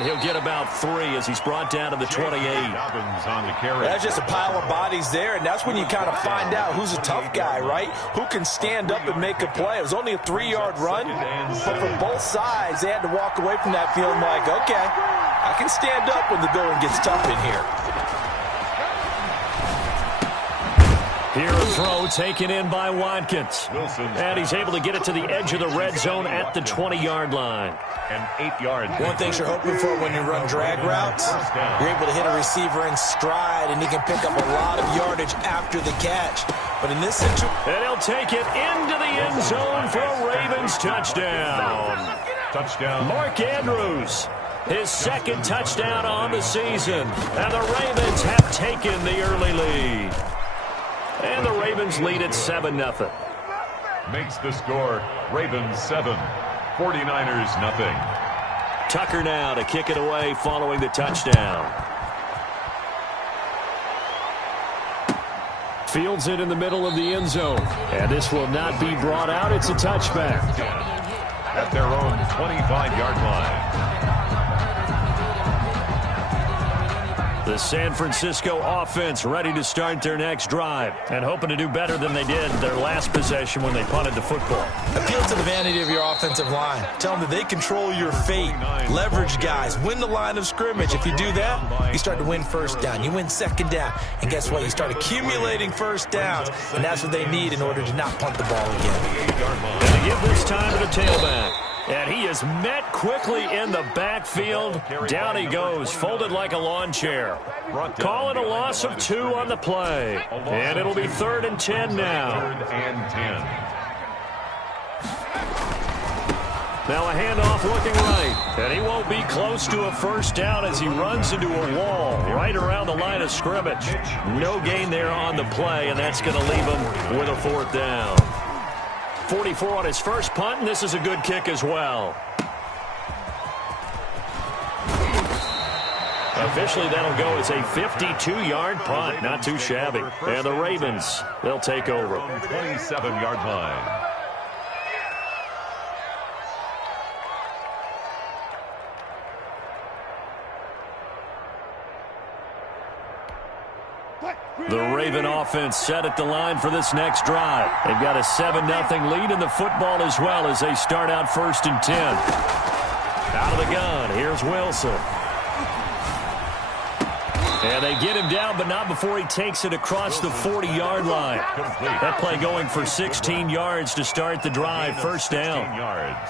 And he'll get about 3 as he's brought down to the 28. That's just a pile of bodies there, and that's when you kind of find out who's a tough guy, right? Who can stand up and make a play. It was only a 3-yard run, but for both sides, they had to walk away from that feeling like, okay, I can stand up when the going gets tough in here. Here a throw taken in by Watkins. And he's able to get it to the edge of the red zone at the 20-yard line. And 8 yards. One thing you're hoping for when you run drag routes, you're able to hit a receiver in stride, and he can pick up a lot of yardage after the catch. But in this situation... And he'll take it into the end zone for a Ravens touchdown. Touchdown. Mark Andrews, his second touchdown on the season. And the Ravens have taken the early lead. And the Ravens lead at 7-0. Makes the score Ravens 7, 49ers nothing. Tucker now to kick it away following the touchdown. Fields it in the middle of the end zone. And this will not be brought out. It's a touchback. At their own 25-yard line. The San Francisco offense ready to start their next drive and hoping to do better than they did their last possession when they punted the football. Appeal to the vanity of your offensive line. Tell them that they control your fate. Leverage guys. Win the line of scrimmage. If you do that, you start to win first down. You win second down. And guess what? You start accumulating first downs. And that's what they need in order to not punt the ball again. And they give this time to the tailback. And he is met quickly in the backfield. Down he goes, folded like a lawn chair. Calling a loss of 2 on the play. And it'll be 3rd and 10 now. 3rd and 10. Now a handoff looking right. And he won't be close to a first down as he runs into a wall right around the line of scrimmage. No gain there on the play, and that's going to leave him with a 4th down. 44 on his first punt, and this is a good kick as well. Officially, that'll go as a 52-yard punt. Not too shabby. And the Ravens, they'll take over. 27-yard line. The Raven offense set at the line for this next drive. They've got a 7-0 lead in the football as well as they start out 1st and 10. Out of the gun, here's Wilson. And they get him down, but not before he takes it across the 40-yard line. That play going for 16 yards to start the drive, 1st down.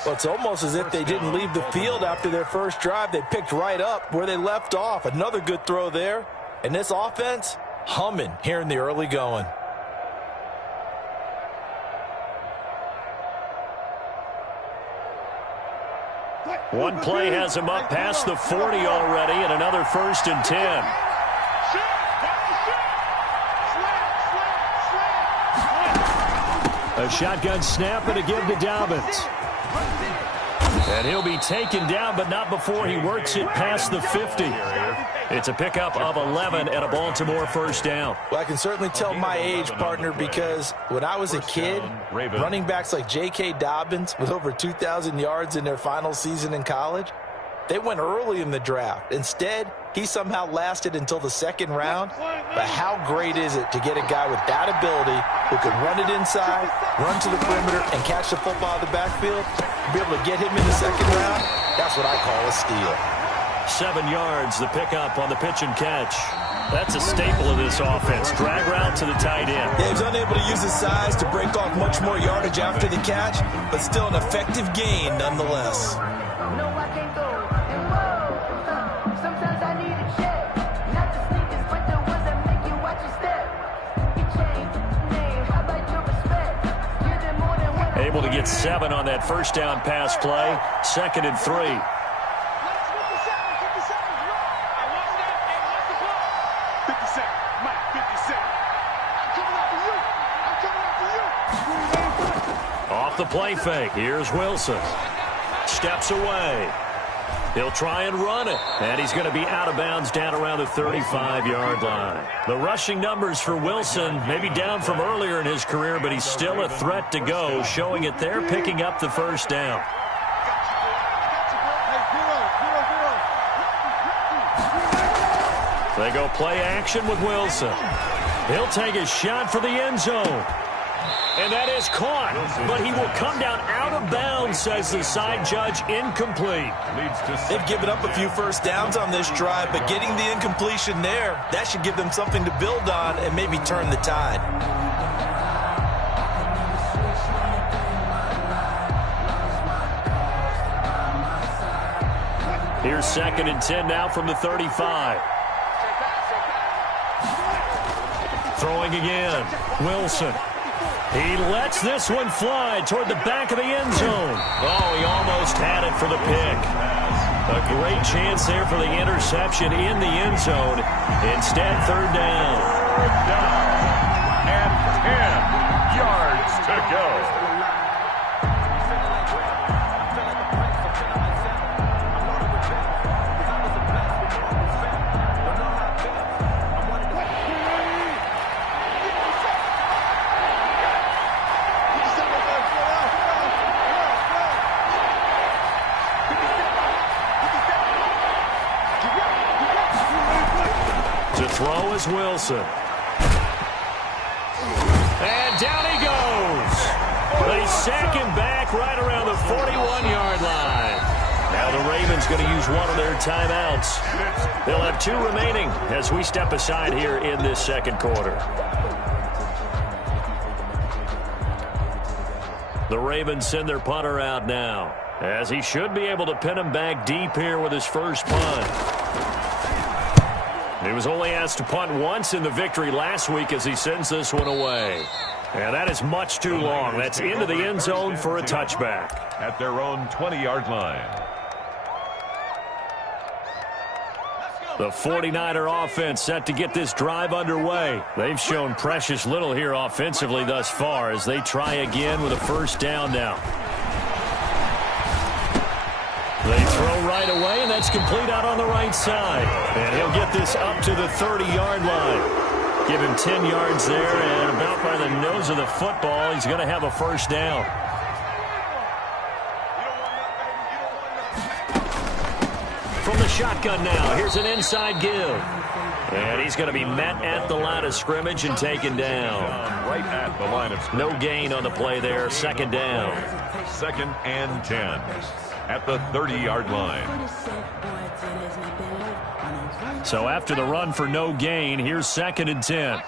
Well, it's almost as if they didn't leave the field after their first drive. They picked right up where they left off. Another good throw there. And this offense, humming here in the early going. One play has him up past the 40 already, and another 1st and 10. A shotgun snap and a give to Dobbins. And he'll be taken down, but not before he works it past the 50. It's a pickup of 11 and a Baltimore 1st down. Well, I can certainly tell my age, partner, because when I was a kid, running backs like J.K. Dobbins with over 2,000 yards in their final season in college, they went early in the draft. Instead, he somehow lasted until the 2nd round. But how great is it to get a guy with that ability who can run it inside, run to the perimeter, and catch the football in the backfield? Be able to get him in the 2nd round, that's what I call a steal. 7 yards, the pickup on the pitch and catch. That's a staple of this offense. Drag route to the tight end. Yeah, he was unable to use his size to break off much more yardage after the catch, but still an effective gain nonetheless. Able to get 7 on that 1st down pass play. 2nd and 3. Off the play fake. Here's Wilson. Steps away. He'll try and run it. And he's going to be out of bounds down around the 35-yard line. The rushing numbers for Wilson maybe down from earlier in his career, but he's still a threat to go, showing it there, picking up the 1st down. They go play action with Wilson. He'll take a shot for the end zone. And that is caught, but he will come down out of bounds, says the side judge. Incomplete. They've given up a few first downs on this drive, but getting the incompletion there, that should give them something to build on and maybe turn the tide. Here's 2nd and 10 now from the 35. Throwing again. Wilson. He lets this one fly toward the back of the end zone. Oh, he almost had it for the pick. A great chance there for the interception in the end zone. Instead, 3rd down. 3rd down and 10 yards to go. Throw is Wilson. And down he goes. They sack him back right around the 41-yard line. Now the Ravens going to use one of their timeouts. They'll have 2 remaining as we step aside here in this 2nd quarter. The Ravens send their punter out now, as he should be able to pin him back deep here with his first punt. He was only asked to punt once in the victory last week as he sends this one away. And that is much too long. That's into the end zone for a touchback. At their own 20-yard line. The 49er offense set to get this drive underway. They've shown precious little here offensively thus far as they try again with a first down now. They throw right away, and that's complete out on the right side. And he'll get this up to the 30-yard line. Give him 10 yards there, and about by the nose of the football, he's going to have a first down. From the shotgun now, here's an inside give. And he's going to be met at the line of scrimmage and taken down. Right at the line of scrimmage. No gain on the play there, 2nd down. 2nd and 10. At the 30-yard line. So after the run for no gain, here's 2nd and 10.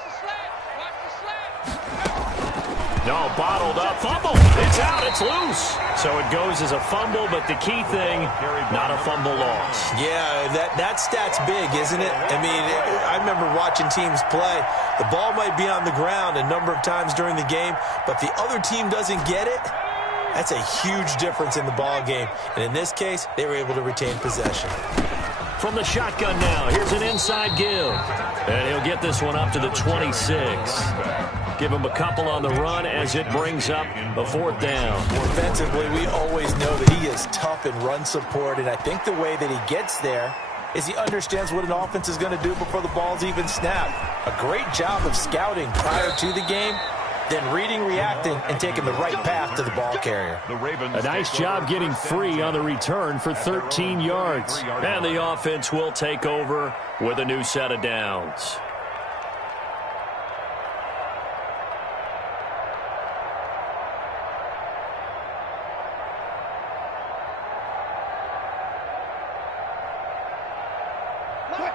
No, bottled up, fumble. It's out, it's loose. So it goes as a fumble, but the key thing, not a fumble loss. Yeah, that stat's big, isn't it? I mean, I remember watching teams play. The ball might be on the ground a number of times during the game, but the other team doesn't get it. That's a huge difference in the ball game. And in this case, they were able to retain possession. From the shotgun now, here's an inside give. And he'll get this one up to the 26. Give him a couple on the run as it brings up a 4th down. Offensively, we always know that he is tough in run support, and I think the way that he gets there is he understands what an offense is going to do before the ball's even snapped. A great job of scouting prior to the game, then reading, reacting, and taking the right path to the ball carrier. A nice job getting free on the return for 13 yards. And the offense will take over with a new set of downs.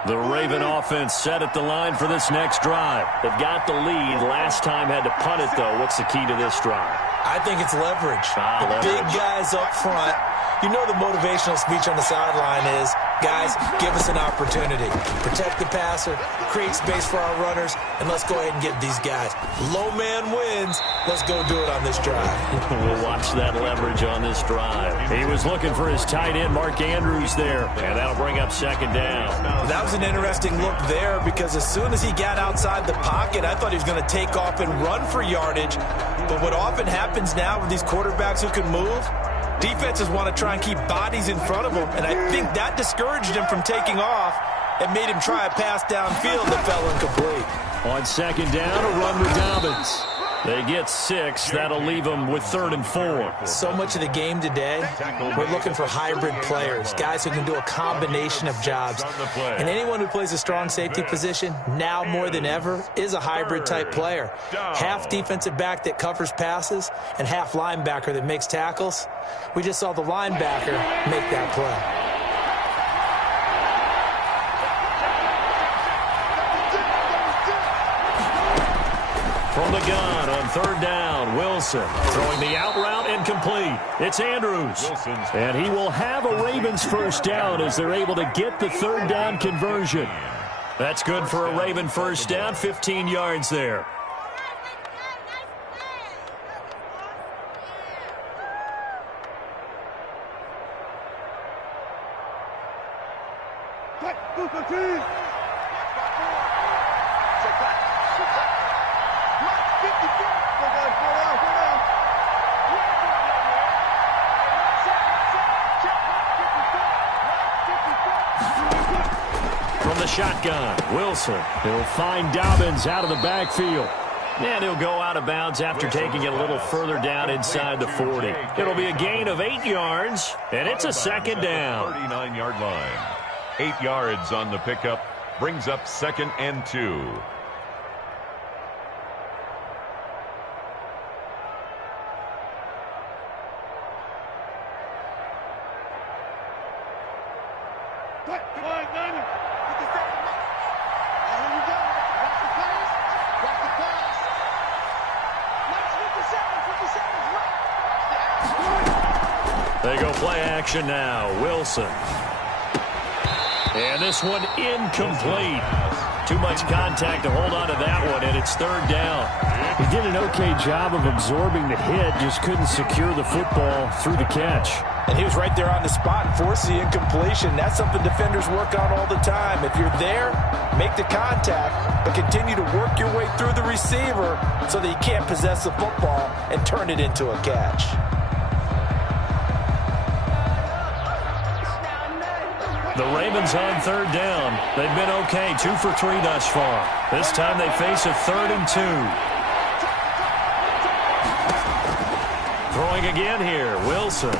The Raven offense set at the line for this next drive. They've got the lead. Last time had to punt it, though. What's the key to this drive? I think it's leverage. The big guys up front. You know the motivational speech on the sideline is, guys, give us an opportunity. Protect the passer, create space for our runners, and let's go ahead and get these guys. Low man wins. Let's go do it on this drive. We'll watch that leverage on this drive. He was looking for his tight end, Mark Andrews, there, and that'll bring up 2nd down. That was an interesting look there because as soon as he got outside the pocket, I thought he was going to take off and run for yardage. But what often happens now with these quarterbacks who can move, defenses want to try and keep bodies in front of them, and I think that discouraged him from taking off and made him try a pass downfield that fell incomplete. On 2nd down, a run with Dobbins. They get 6. That'll leave them with 3rd and 4. So much of the game today, we're looking for hybrid players, guys who can do a combination of jobs. And anyone who plays a strong safety position, now more than ever, is a hybrid-type player. Half defensive back that covers passes and half linebacker that makes tackles. We just saw the linebacker make that play. From the gun on 3rd down, Wilson throwing the out route incomplete. It's Andrews. And he will have a Ravens first down as they're able to get the 3rd down conversion. That's good for a Raven first down, 15 yards there. From the shotgun, Wilson. He'll find Dobbins out of the backfield. And he'll go out of bounds after taking it a little further down inside the 40. It'll be a gain of 8 yards, and it's a 2nd down. 39-yard line. 8 yards on the pickup. Brings up 2nd and 2. They go play action now. Wilson. And this one incomplete. Too much contact to hold on to that one, and it's 3rd down. He did an okay job of absorbing the hit, just couldn't secure the football through the catch. And he was right there on the spot and forced the incompletion. That's something defenders work on all the time. If you're there, make the contact, but continue to work your way through the receiver so that you can't possess the football and turn it into a catch. The Ravens on 3rd down. They've been okay, 2 for 3 thus far. This time they face a 3rd and 2. Throwing again here, Wilson.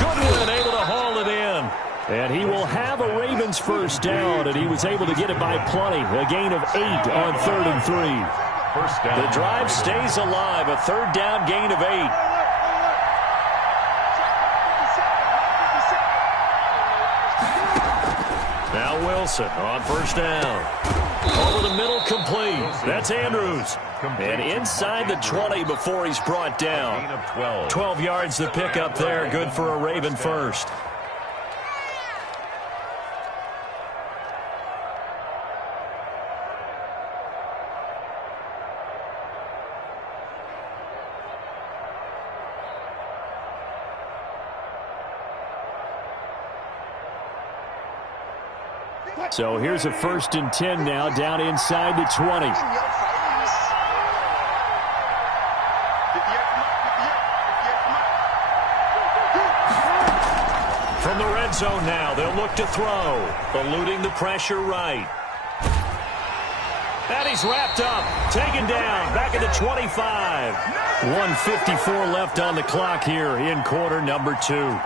Goodwin able to haul it in. And he will have a Ravens first down, and he was able to get it by plenty. A gain of 8 on 3rd and 3. First down. The drive stays alive, a 3rd down gain of 8. Now Wilson on 1st down. Over the middle, complete. That's Andrews. And inside the 20 before he's brought down. 12 yards to pick up there. Good for a Raven first. So here's a 1st and 10 now, down inside the 20. From the red zone now, they'll look to throw. Eluding the pressure right. And he's wrapped up, taken down, back at the 25. 1:54 left on the clock here in quarter number 2.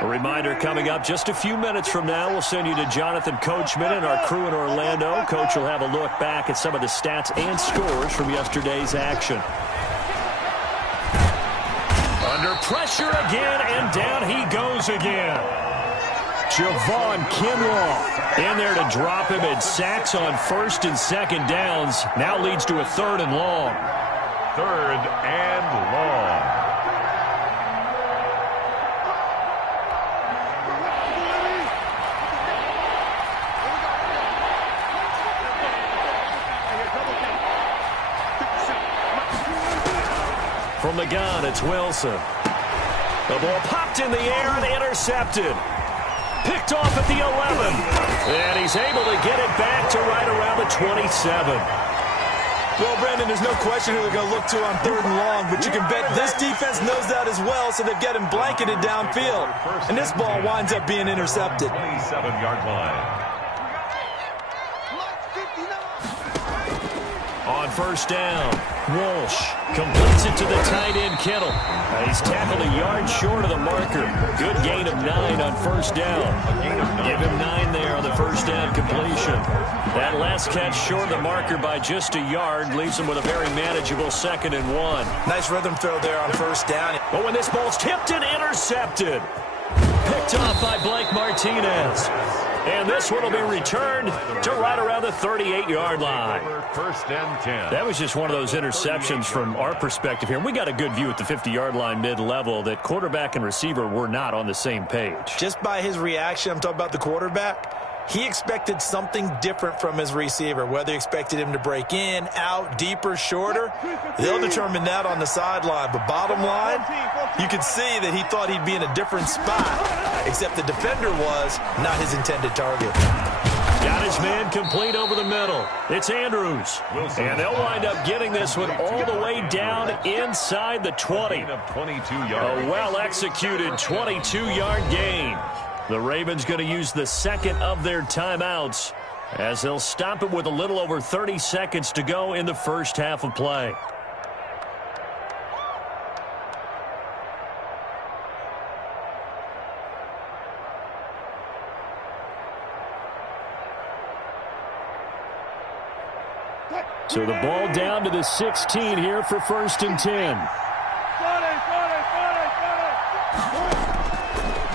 A reminder coming up just a few minutes from now, we'll send you to Jonathan Coachman and our crew in Orlando. Coach will have a look back at some of the stats and scores from yesterday's action. Under pressure again, and down he goes again. Javon Kinlaw in there to drop him, and sacks on 1st and 2nd downs. Now leads to a 3rd and long. 3rd and long. From the gun, it's Wilson. The ball popped in the air and intercepted. Picked off at the 11. And he's able to get it back to right around the 27. Well, Brandon, there's no question who they're going to look to on 3rd and long, but you can bet this defense knows that as well, so they're getting blanketed downfield. And this ball winds up being intercepted. 27-yard line. On 1st down, Walsh completes it to the tight end, Kittle. He's tackled a yard short of the marker. Good gain of 9 on 1st down. Give him 9 there on the 1st down completion. That last catch short of the marker by just a yard leaves him with a very manageable 2nd and 1. Nice rhythm throw there on 1st down. But when this ball's tipped and intercepted. Picked off by Blake Martinez. And this one will be returned to right around the 38-yard line. 1st and 10. That was just one of those interceptions from our perspective here. We got a good view at the 50-yard line mid-level that quarterback and receiver were not on the same page. Just by his reaction, I'm talking about the quarterback, he expected something different from his receiver, whether he expected him to break in, out, deeper, shorter. They'll determine that on the sideline. But bottom line, you could see that he thought he'd be in a different spot, except the defender was not his intended target. Got his man complete over the middle. It's Andrews. And they'll wind up getting this one all the way down inside the 20. A well-executed 22-yard gain. The Ravens going to use the 2nd of their timeouts as they'll stop it with a little over 30 seconds to go in the first half of play. So the ball down to the 16 here for 1st and 10.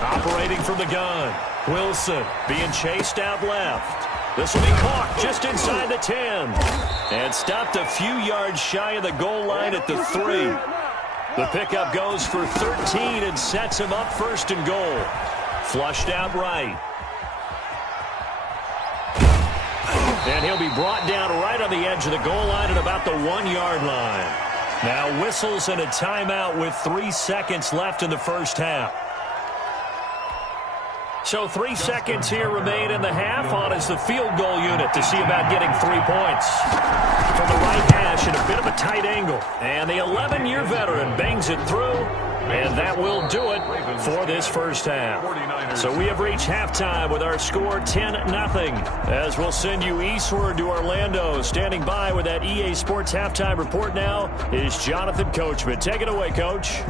Operating from the gun, Wilson being chased out left. This will be caught just inside the 10 and stopped a few yards shy of the goal line at the 3. The pickup goes for 13 and sets him up 1st and goal. Flushed out right. And he'll be brought down right on the edge of the goal line at about the 1-yard line. Now whistles and a timeout with 3 seconds left in the first half. So 3 seconds here remain in the half. On is the field goal unit to see about getting 3 points. From the right hash at a bit of a tight angle. And the 11-year veteran bangs it through. And that will do it for this first half. So we have reached halftime with our score 10-0. As we'll send you eastward to Orlando. Standing by with that EA Sports halftime report now is Jonathan Coachman. Take it away, Coach.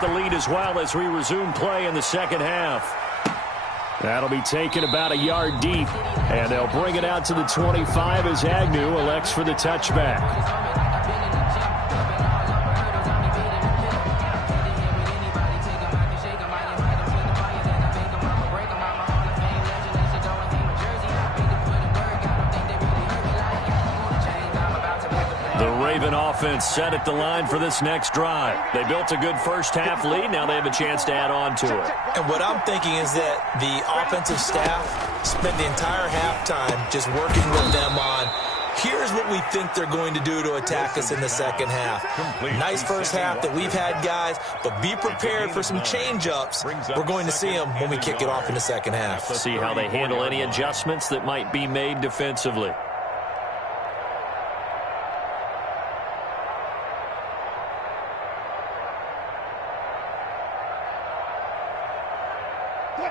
The lead as well as we resume play in the second half. That'll be taken about a yard deep, and they'll bring it out to the 25 as Agnew elects for the touchback. Offense set at the line for this next drive. They built a good first half lead. Now they have a chance to add on to it. And what I'm thinking is that the offensive staff spent the entire halftime just working with them on here's what we think they're going to do to attack us in the second half. Nice first half that we've had, guys, but be prepared for some change-ups. We're going to see them when we kick it off in the second half. See how they handle any adjustments that might be made defensively.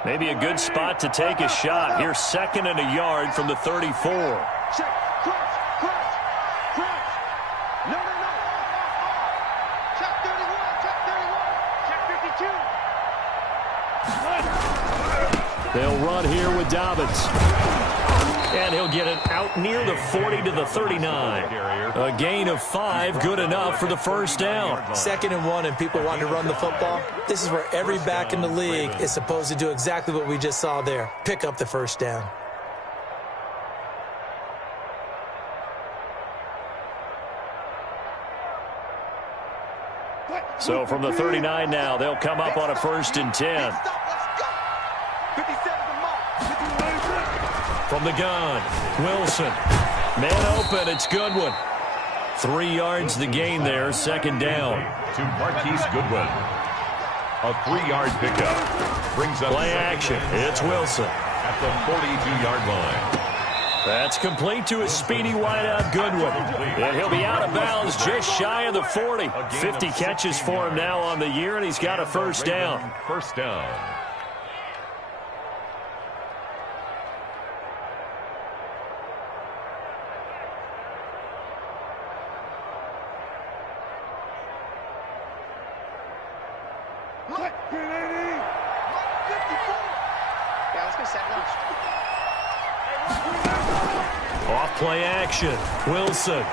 Maybe a good spot to take a shot. Here's 2nd and a yard from the 34. Check, crunch. No. Check 31, check 32. They'll run here with Dobbins. And he'll get it out near the 40 to the 39. A gain of 5, good enough for the first down. 2nd and 1, and people want to run the football. This is where every back in the league is supposed to do exactly what we just saw there. Pick up the first down. So from the 39 now, they'll come up on a 1st and 10. From the gun, Wilson. Man open, it's Goodwin. 3 yards the gain there, second down. To Marquise Goodwin. A 3-yard pickup. Brings up play action. It's Wilson. At the 42-yard line. That's complete to his speedy wideout Goodwin. And he'll be out of bounds just shy of the 40. 50 catches for him now on the year, and he's got a first down. First down. Off play action. Wilson.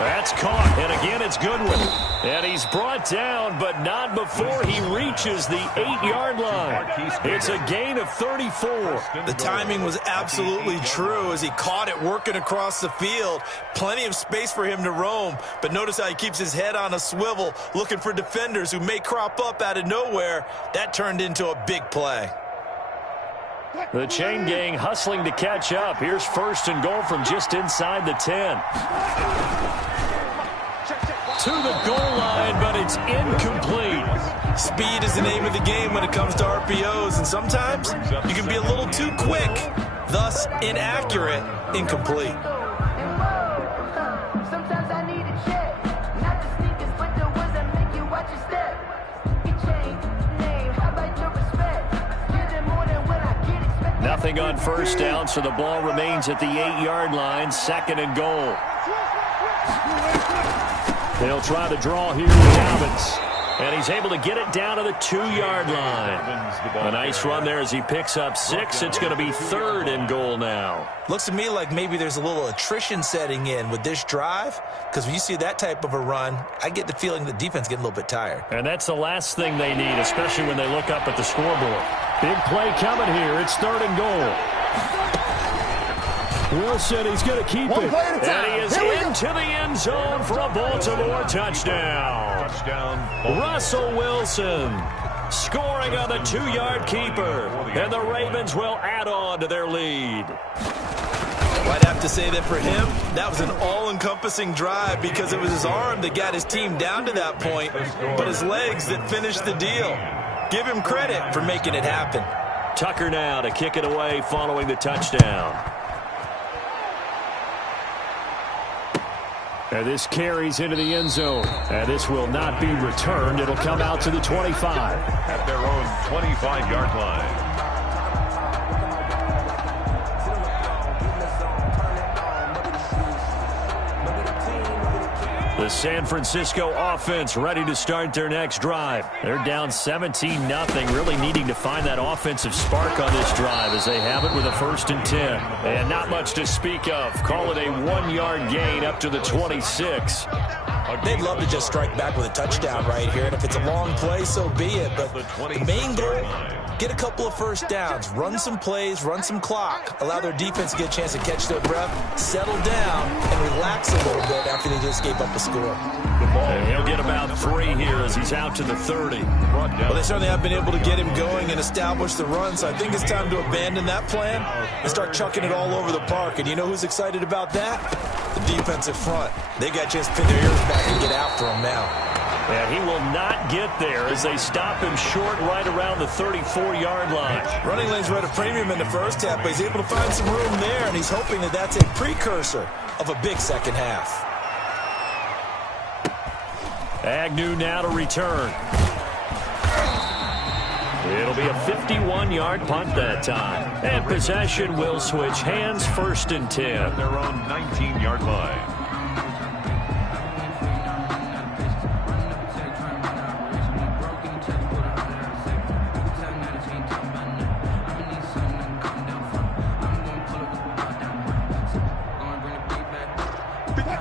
That's caught. And again, it's Goodwin. And he's brought down, but not before he reaches the 8-yard line. It's a gain of 34. The timing was absolutely true as he caught it working across the field. Plenty of space for him to roam. But notice how he keeps his head on a swivel, looking for defenders who may crop up out of nowhere. That turned into a big play. The chain gang hustling to catch up. Here's first and goal from just inside the 10. To the goal line, but it's incomplete. Speed is the name of the game when it comes to RPOs, and sometimes you can be a little too quick, thus inaccurate, incomplete. Sometimes I need a check, not the sneakers, but the ones that make you watch your step. Your chain, name, how about your respect? Get it more than when I get expected. Nothing on first down, so the ball remains at the 8-yard line, second and goal. They'll try to draw here with Dobbins. And he's able to get it down to the 2-yard line. A nice run there as he picks up 6. It's going to be third and goal now. Looks to me like maybe there's a little attrition setting in with this drive, because when you see that type of a run, I get the feeling the defense getting a little bit tired. And that's the last thing they need, especially when they look up at the scoreboard. Big play coming here. It's third and goal. Wilson, he's going to keep it. And he is into the end zone for a Baltimore touchdown. Russell Wilson scoring on the 2-yard keeper. And the Ravens will add on to their lead. I'd have to say that for him, that was an all-encompassing drive because it was his arm that got his team down to that point, but his legs that finished the deal. Give him credit for making it happen. Tucker now to kick it away following the touchdown. And this carries into the end zone. And this will not be returned. It'll come out to the 25. At their own 25-yard line. The San Francisco offense ready to start their next drive. They're down 17-0, really needing to find that offensive spark on this drive as they have it with a 1st and 10. And not much to speak of. Call it a 1-yard gain up to the 26. They'd love to just strike back with a touchdown right here, and if it's a long play, so be it. But the main goal, get a couple of first downs, run some plays, run some clock, allow their defense to get a chance to catch their breath, settle down, and relax a little bit after they just gave up a score. And he'll get about 3 here as he's out to the 30. Well, they certainly have been able to get him going and establish the run, so I think it's time to abandon that plan and start chucking it all over the park. And you know who's excited about that? The defensive front. They got a chance to pin their ears back and get after him now. And he will not get there as they stop him short right around the 34-yard line. Running lanes were at a premium in the first half, but he's able to find some room there, and he's hoping that that's a precursor of a big second half. Agnew now to return. It'll be a 51-yard punt that time. And possession will switch hands, 1st and 10. At their own 19-yard line.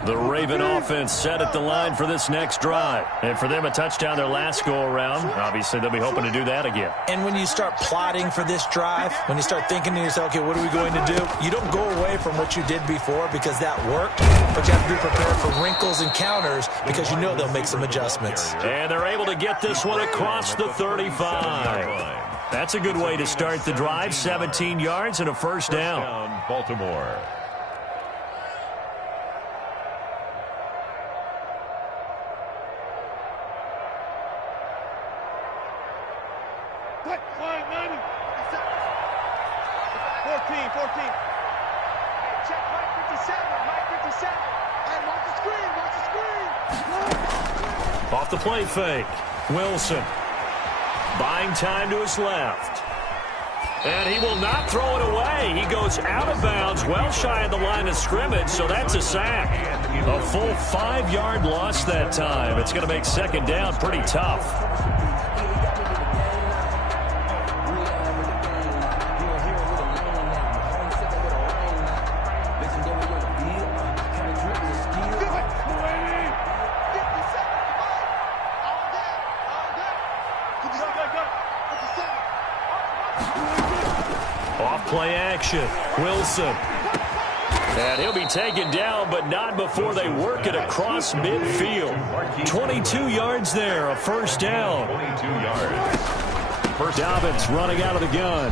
The Raven offense set at the line for this next drive. And for them, a touchdown their last go-around. Obviously, they'll be hoping to do that again. And when you start plotting for this drive, when you start thinking to yourself, okay, what are we going to do? You don't go away from what you did before because that worked, but you have to be prepared for wrinkles and counters because you know they'll make some adjustments. And they're able to get this one across the 35. That's a good way to start the drive. 17 yards and a first down. Baltimore. Check Mike 57. Mike 57. Hey, watch the screen. Watch the screen. Off the play fake. Wilson buying time to his left. And he will not throw it away. He goes out of bounds, well shy of the line of scrimmage, so that's a sack. A full 5-yard loss that time. It's going to make second down pretty tough. Play action. Wilson. And he'll be taken down, but not before they work it across midfield. 22 yards there, a first down. 22 yards. Dobbins running out of the gun.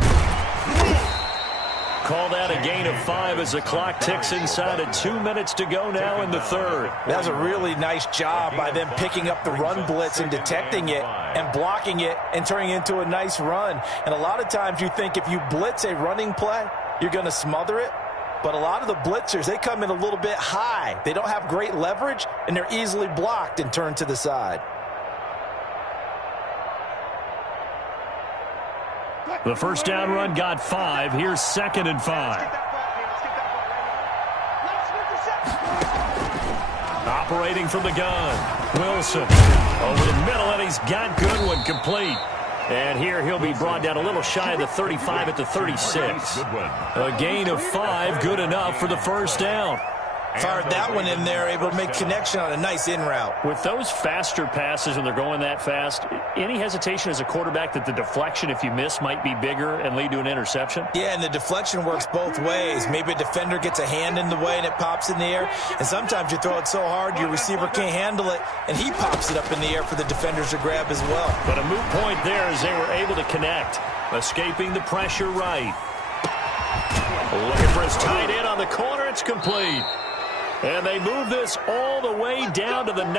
Call that a gain of 5 as the clock ticks inside of 2 minutes to go now in the third. That was a really nice job by them picking up the run blitz and detecting it and blocking it and turning it into a nice run. And a lot of times you think if you blitz a running play, you're going to smother it. But a lot of the blitzers, they come in a little bit high. They don't have great leverage, and they're easily blocked and turned to the side. The first down run got 5. Here's 2nd and 5. Operating from the gun. Wilson over the middle, and he's got Goodwin complete. And here he'll be brought down a little shy of the 35 at the 36. A gain of 5, good enough for the first down. Fired that one in there, able to make connection on a nice in route. With those faster passes when they're going that fast, any hesitation as a quarterback that the deflection, if you miss, might be bigger and lead to an interception? Yeah, and the deflection works both ways. Maybe a defender gets a hand in the way and it pops in the air. And sometimes you throw it so hard your receiver can't handle it, and he pops it up in the air for the defenders to grab as well. But a moot point there as they were able to connect. Escaping the pressure right. Looking for his tight end on the corner. It's complete. And they move this all the way down to the 9.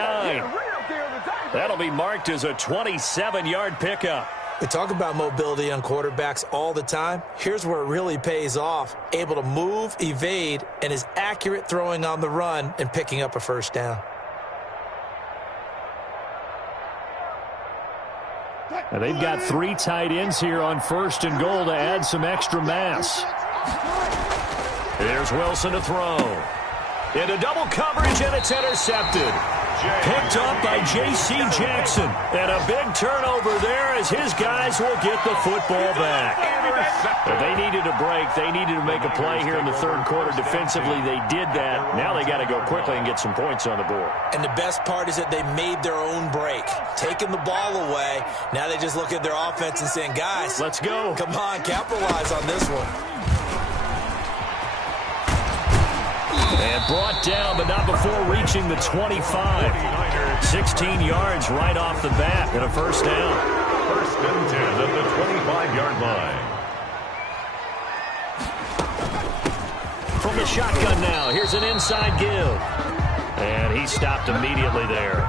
That'll be marked as a 27-yard pickup. We talk about mobility on quarterbacks all the time. Here's where it really pays off. Able to move, evade, and is accurate throwing on the run and picking up a first down. And they've got 3 tight ends here on 1st and goal to add some extra mass. Here's Wilson to throw. Into double coverage, and it's intercepted. Picked up by J.C. Jackson. And a big turnover there as his guys will get the football back. But they needed a break. They needed to make a play here in the third quarter. Defensively, they did that. Now they got to go quickly and get some points on the board. And the best part is that they made their own break. Taking the ball away. Now they just look at their offense and saying, guys, let's go. Come on, capitalize on this one. And brought down, but not before reaching the 25. 16 yards right off the bat and a first down. 1st and 10 at the 25-yard line. From the shotgun now, here's an inside give. And he stopped immediately there.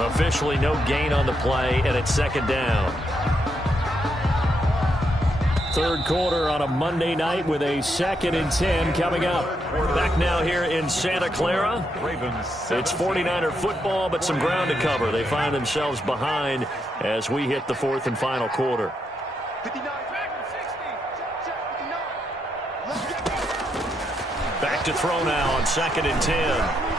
Officially no gain on the play, and it's 2nd down. Third quarter on a Monday night with a 2nd and 10 coming up. Back now here in Santa Clara. It's 49er football, but some ground to cover. They find themselves behind as we hit the 4th and final quarter. Back to throw now on 2nd and 10.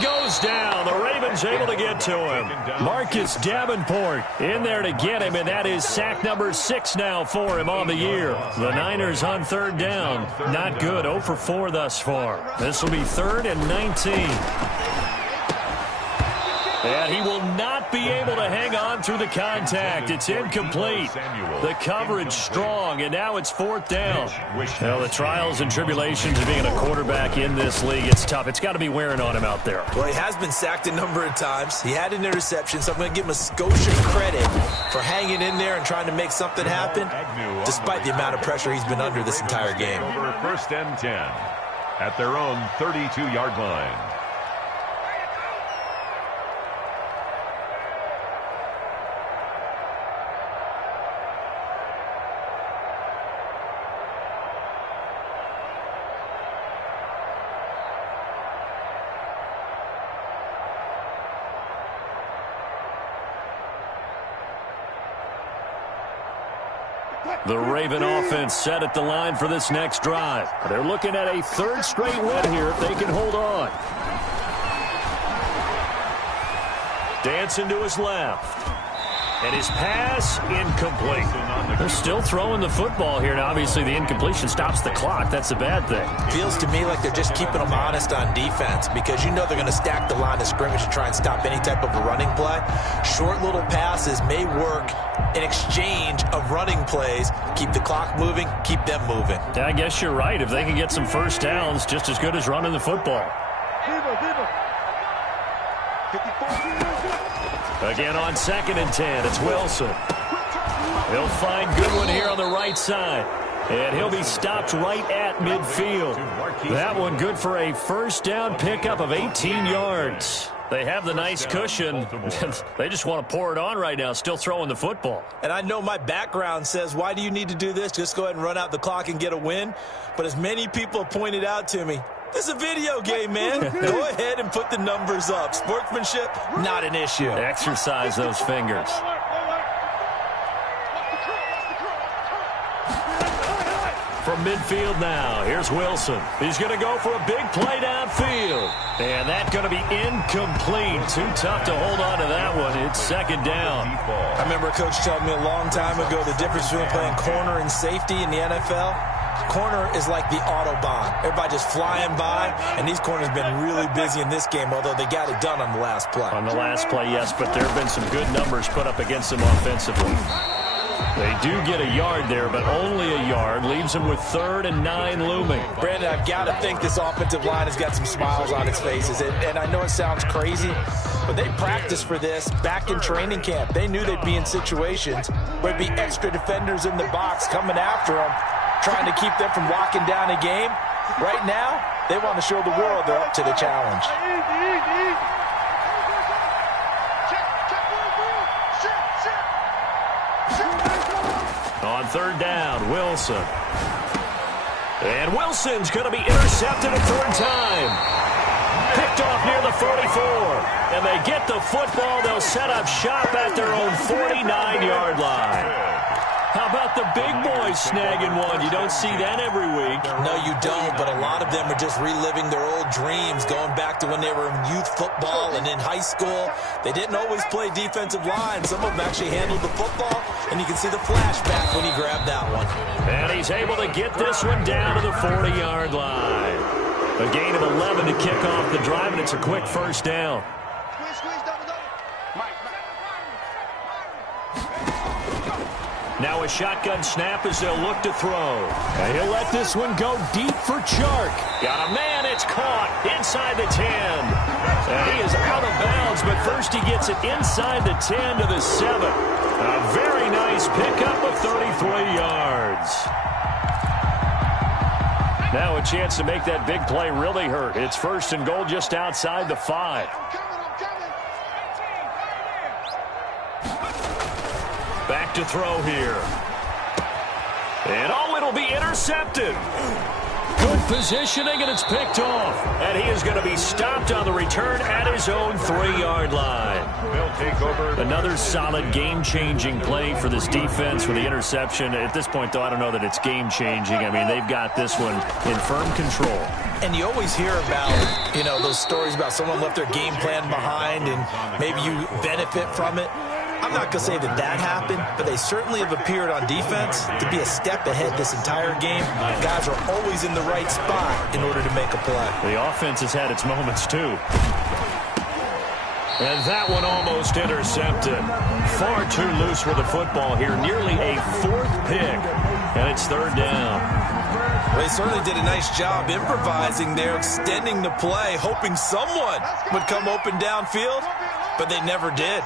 Goes down. The Ravens able to get to him. Marcus Davenport in there to get him, and that is sack number 6 now for him on the year. The Niners on 3rd down. Not good. 0 for 4 thus far. This will be 3rd and 19. And he will not be able to hang on through the contact. It's incomplete. The coverage strong, and now it's 4th down. Well, the trials and tribulations of being a quarterback in this league, it's tough. It's got to be wearing on him out there. Well, he has been sacked a number of times. He had an interception, so I'm going to give him a Scotia credit for hanging in there and trying to make something happen, despite the amount of pressure he's been under this entire game. 1st and 10 at their own 32-yard line. The Raven offense set at the line for this next drive. They're looking at a third straight win here if they can hold on. Dancing to his left. And his pass incomplete. They're still throwing the football here. Now, obviously, the incompletion stops the clock. That's a bad thing. Feels to me like they're just keeping them honest on defense because you know they're going to stack the line of scrimmage and try and stop any type of a running play. Short little passes may work in exchange of running plays. Keep the clock moving, keep them moving. Yeah, I guess you're right. If they can get some first downs, just as good as running the football. Again on 2nd and 10, it's Wilson. He'll find Goodwin here on the right side. And he'll be stopped right at midfield. That one good for a first down pickup of 18 yards. They have the nice cushion. They just want to pour it on right now, still throwing the football. And I know my background says, why do you need to do this? Just go ahead and run out the clock and get a win. But as many people have pointed out to me, this is a video game, man. Go ahead and put the numbers up. Sportsmanship, not an issue. Exercise those fingers. From midfield now, here's Wilson. He's going to go for a big play downfield. And that's going to be incomplete. Too tough to hold on to that one. It's 2nd down. I remember a coach telling me a long time ago the difference between playing corner and safety in the NFL. Corner is like the Autobahn. Everybody just flying by, and these corners have been really busy in this game, although they got it done on the last play. On the last play, yes, but there have been some good numbers put up against them offensively. They do get a yard there, but only a yard. Leaves them with 3rd and 9 looming. Brandon, I've got to think this offensive line has got some smiles on its faces. And I know it sounds crazy, but they practiced for this back in training camp. They knew they'd be in situations where there'd be extra defenders in the box coming after them, trying to keep them from locking down a game. Right now, they want to show the world they're up to the challenge. On 3rd down, Wilson. And Wilson's going to be intercepted a 3rd time. Picked off near the 44. And they get the football. They'll set up shop at their own 49-yard line. How about the big boys snagging one? You don't see that every week. No, you don't, but a lot of them are just reliving their old dreams, going back to when they were in youth football and in high school. They didn't always play defensive line. Some of them actually handled the football, and you can see the flashback when he grabbed that one. And he's able to get this one down to the 40-yard line. A gain of 11 to kick off the drive, and it's a quick first down. Now a shotgun snap as they'll look to throw. And he'll let this one go deep for Chark. Got a man, it's caught inside the 10. And he is out of bounds, but first he gets it inside the 10 to the 7. A very nice pickup of 33 yards. Now a chance to make that big play really hurt. It's 1st and goal just outside the 5. Back to throw here. And oh, it'll be intercepted. Good positioning, and it's picked off. And he is going to be stopped on the return at his own 3-yard line. They'll take over. Another solid game-changing play for this defense with the interception. At this point, though, I don't know that it's game-changing. I mean, they've got this one in firm control. And you always hear about, you know, those stories about someone left their game plan behind and maybe you benefit from it. I'm not going to say that that happened, but they certainly have appeared on defense to be a step ahead this entire game. Guys are always in the right spot in order to make a play. The offense has had its moments, too. And that one almost intercepted. Far too loose with the football here. Nearly a 4th pick. And it's 3rd down. Well, they certainly did a nice job improvising there, extending the play, hoping someone would come open downfield, but they never did.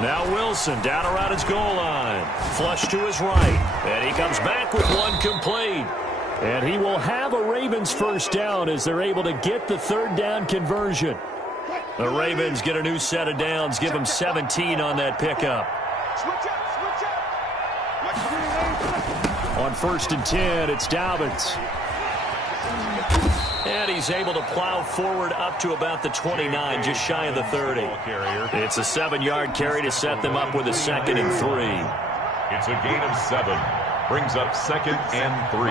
Now Wilson down around his goal line. Flush to his right. And he comes back with one complete. And he will have a Ravens first down as they're able to get the 3rd down conversion. The Ravens get a new set of downs. Give them 17 on that pickup. On 1st and 10, it's Dobbins. And he's able to plow forward up to about the 29, just shy of the 30. It's a 7-yard carry to set them up with a 2nd and 3. It's a gain of 7. Brings up 2nd and 3.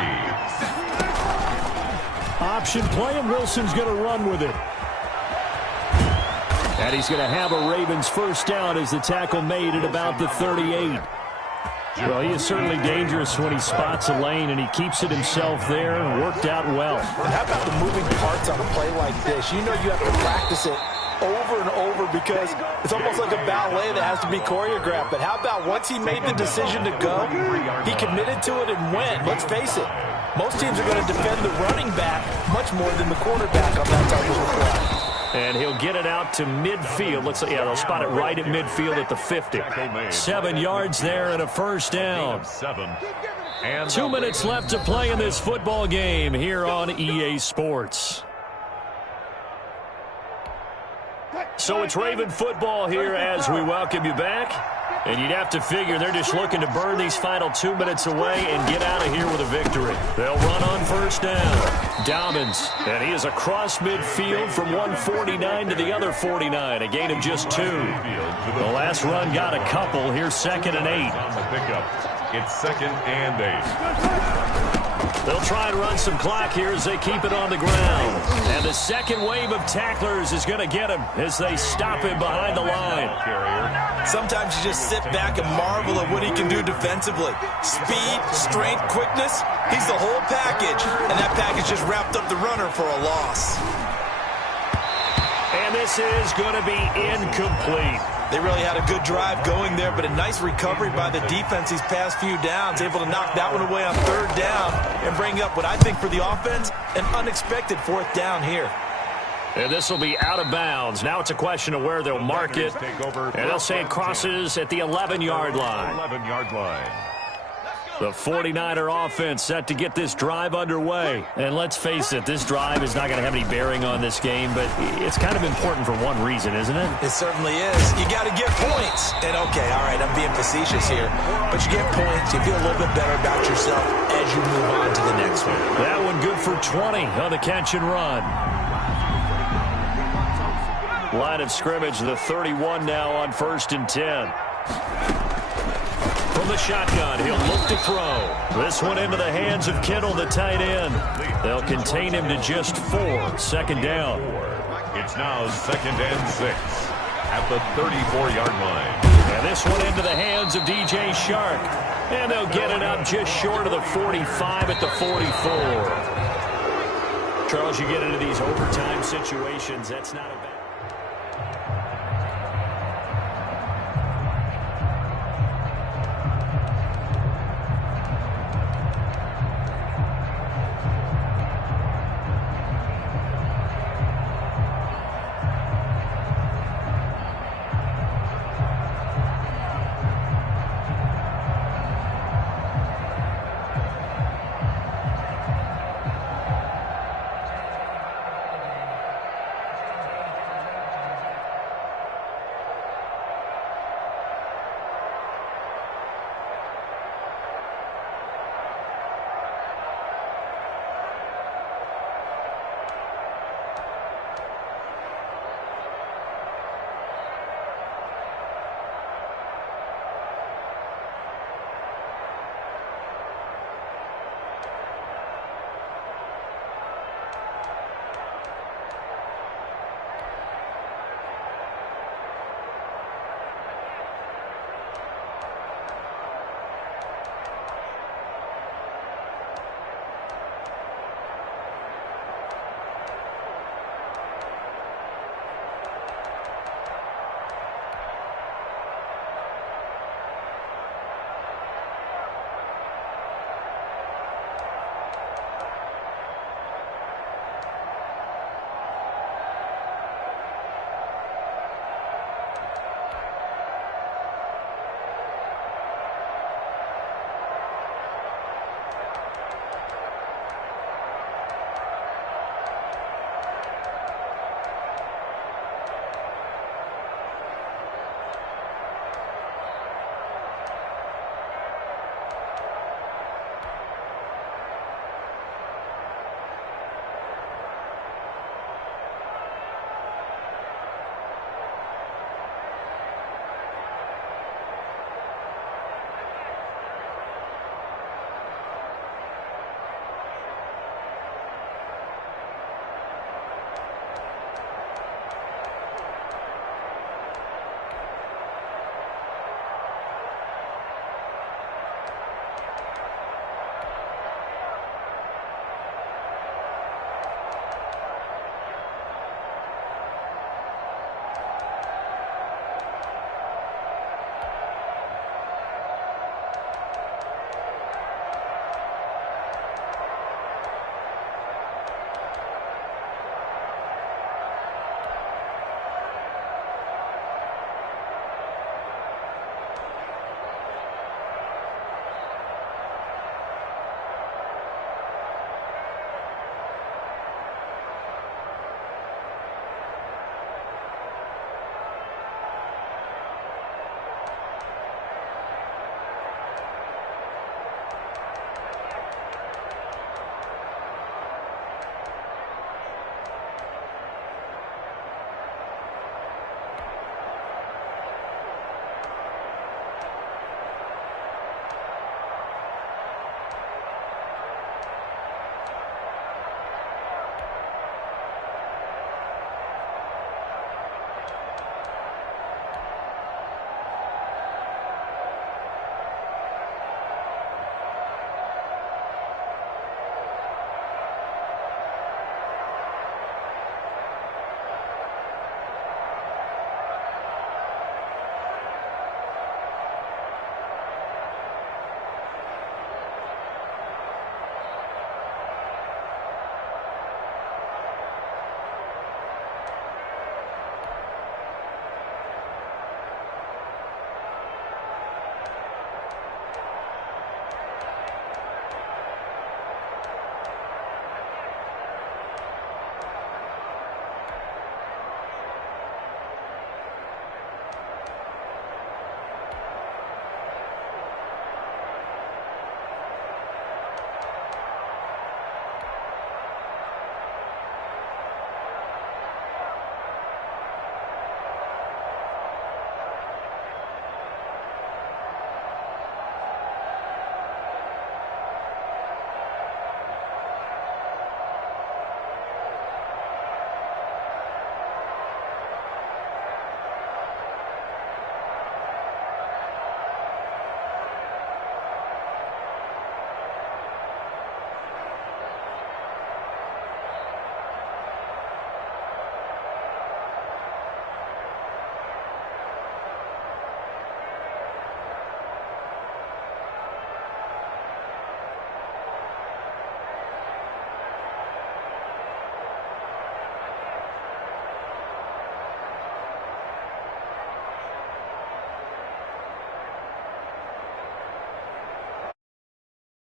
Option play, and Wilson's going to run with it. And he's going to have a Ravens first down as the tackle made at about the 38. Well, he is certainly dangerous when he spots a lane, and he keeps it himself there and worked out well. And how about the moving parts on a play like this? You know you have to practice it over and over because it's almost like a ballet that has to be choreographed. But how about once he made the decision to go, he committed to it and went. Let's face it, most teams are going to defend the running back much more than the quarterback on that type of a play. And he'll get it out to midfield. Looks like, yeah, they'll spot it right at midfield at the 50. 7 yards there and a first down. 2 minutes left to play in this football game here on EA Sports. So it's Raven football here as we welcome you back. And you'd have to figure they're just looking to burn these final 2 minutes away and get out of here with a victory. They'll run on first down. Dobbins, and he is across midfield from 149 to the other 49, a gain of just 2. The last run got a couple. Here's 2nd and 8. On the pickup, it's 2nd and 8. They'll try and run some clock here as they keep it on the ground. And the second wave of tacklers is going to get him as they stop him behind the line. Sometimes you just sit back and marvel at what he can do defensively. Speed, strength, quickness, he's the whole package. And that package just wrapped up the runner for a loss. And this is going to be incomplete. They really had a good drive going there, but a nice recovery by the defense these past few downs, able to knock that one away on 3rd down and bring up what I think for the offense, an unexpected 4th down here. And this will be out of bounds. Now it's a question of where they'll mark it. And they'll say it crosses at the 11-yard line. 11-yard line. The 49er offense set to get this drive underway. And let's face it, this drive is not going to have any bearing on this game, but it's kind of important for one reason, isn't it? It certainly is. You got to get points. And, okay, all right, I'm being facetious here, but you get points, you feel a little bit better about yourself as you move on to the next one. That one good for 20 on the catch and run. Line of scrimmage, the 31 now on 1st and 10. From the shotgun, he'll look to throw. This one into the hands of Kittle, the tight end. They'll contain him to just 4. 2nd down. It's now 2nd and 6 at the 34-yard line. And this one into the hands of DJ Shark. And they'll get it up just short of the 45 at the 44. Charles, you get into these overtime situations, that's not a bad...